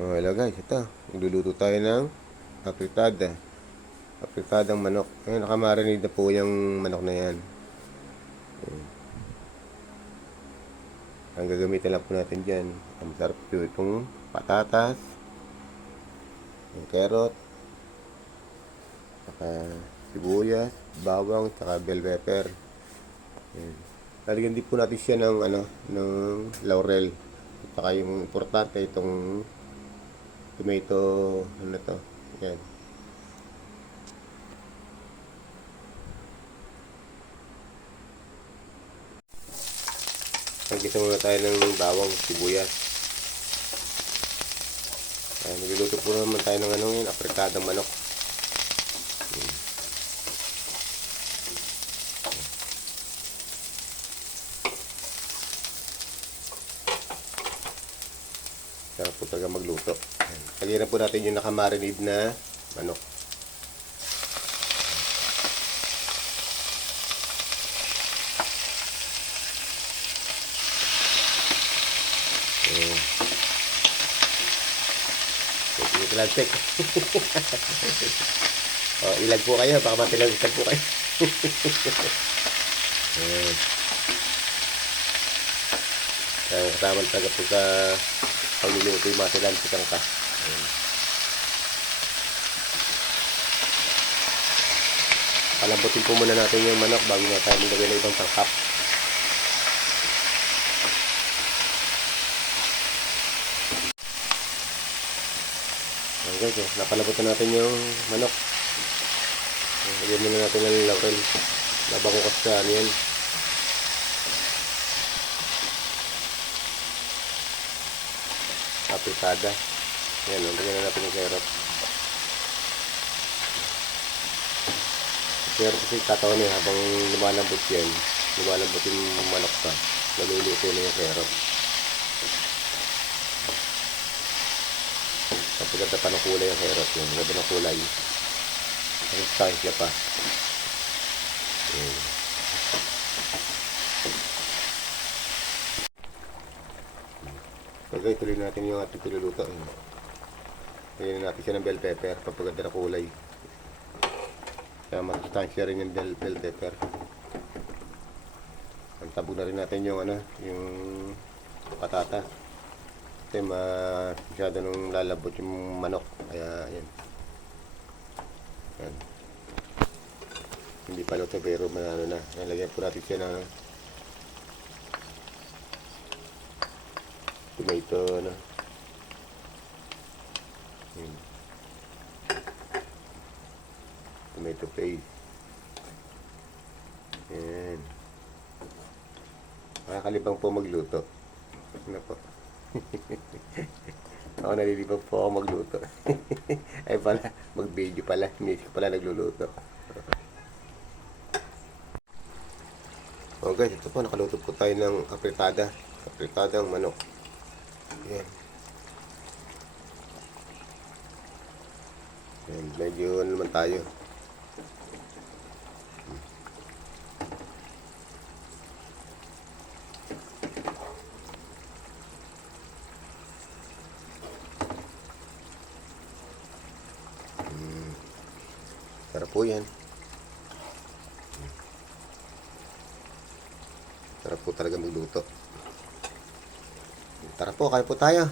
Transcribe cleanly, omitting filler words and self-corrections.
Oh, hello guys, ito. Magluluto tayo ng apritada. Apritadang manok. Ayun, nakamarinate na po yung manok na yan. Ang gagamitin lang po natin dyan, ang masarap po itong patatas, yung carrot, saka sibuyas, bawang, saka bell pepper. Ayan. Lalagyan din po natin siya ng, ng laurel. At saka yung importante itong tomato, ano to, yan. Magisa muna tayo ng bawang, sibuyas. Ayan, nagluluto po naman tayo ng yun, apritadang manok. Sarap po talaga magluto. Lagyan na po natin yung nakamarinade na manok. Ilag-check. Oh, ilag po kayo. Baka matilag-check po kayo. Kasama talaga po sa pagluluto yung matilag-check ka. Palambutin po muna natin yung manok bago na tayo nilagay ng ibang sangkap. Guys, napalabutan natin yung manok. Lagyan muna natin ng laurel. Nabangkas sa ano yan. Apritada. Yan, lagyan na natin yung carrot. Carrot kasi katawan eh, habang lumalambot yan, lumalambot yung manok pa, naluluto na yung carrot. Tapos ganda pa ng kulay yung carrot yun. Ganda ng kulay. Sustansya pa. Okay, tuloy natin yung ating pinuluto. Lagyan natin siya ng bell pepper. Papaganda na kulay. Kaya masustansya rin yung bell pepper. Tabog na rin natin yung yung patata. Kasi masyado nung lalabot yung manok. Kaya yan. Yan. Hindi pa luto pero na. Nalagyan po natin siya ng tomato Yan. Tomato paste. Yan. Makakalibang po magluto. Ano po? Ako nalilibang po ako magluto. Ay pala, mag-video pala. Hindi ko pala nagluluto. Oh guys, ito po, nakaluto po tayo ng apritadang manok. Yan. Yan, medyo naman tayo. Sarap po yan. Sarap po talaga magluto. Tara po, kain po tayo.